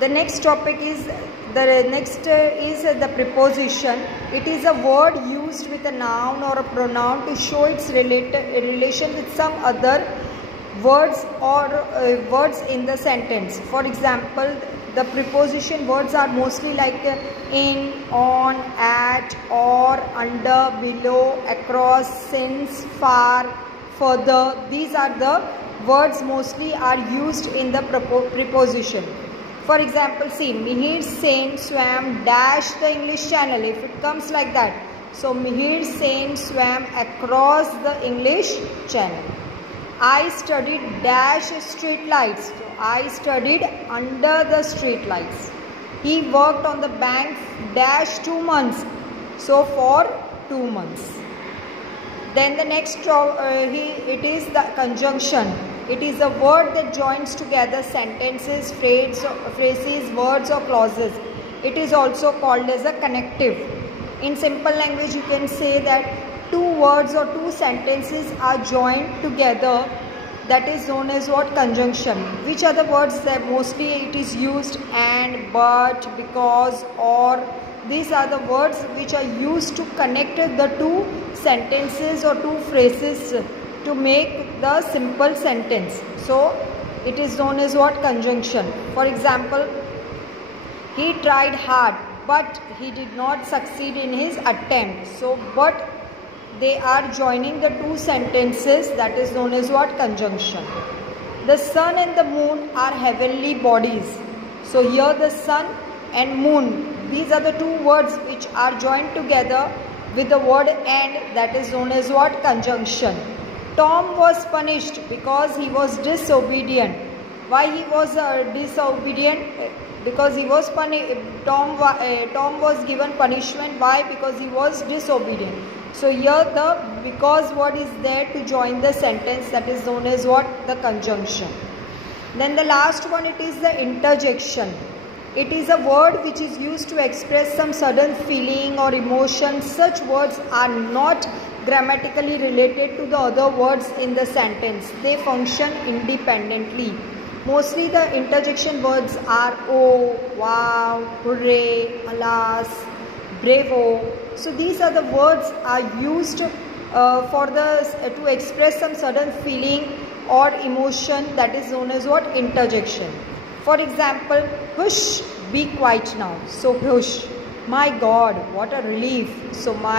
The next topic is the preposition. It is a word used with a noun or a pronoun to show its relation with some other words or words in the sentence. For example, the preposition words are mostly like in, on, at, or, under, below, across, since, far, further. These are the words mostly are used in the preposition. For example, see, Mihir Sen swam dash the English Channel. If it comes like that, so Mihir Sen swam across the English Channel. I studied dash street lights. So I studied under the street lights. He worked on the bank dash 2 months. So for 2 months. Then the next it is the conjunction. It is a word that joins together sentences, phrases, words or clauses. It is also called as a connective. In simple language, you can say that two words or two sentences are joined together. That is known as what? Conjunction. Which are the words that mostly it is used? And, but, because, or. These are the words which are used to connect the two sentences or two phrases to make the simple sentence. So it is known as what? Conjunction. For example, he tried hard but he did not succeed in his attempt. So but they are joining the two sentences. That is known as what? Conjunction. The sun and the moon are heavenly bodies. So here the sun and moon, these are the two words which are joined together with the word and. That is known as what? Conjunction. Tom was punished because he was disobedient. Why he was disobedient? Because he was punished. Tom was given punishment. Why? Because he was disobedient. So here the because word is there to join the sentence. That is known as what? The conjunction. Then the last one, it is the interjection. It is a word which is used to express some sudden feeling or emotion. Such words are not grammatically related to the other words in the sentence. They function independently. Mostly the interjection words are oh, wow, hooray, alas, bravo. So these are the words are used to express some sudden feeling or emotion. That is known as what? Interjection. For example, hush, be quiet now. So hush. My God, what a relief. So my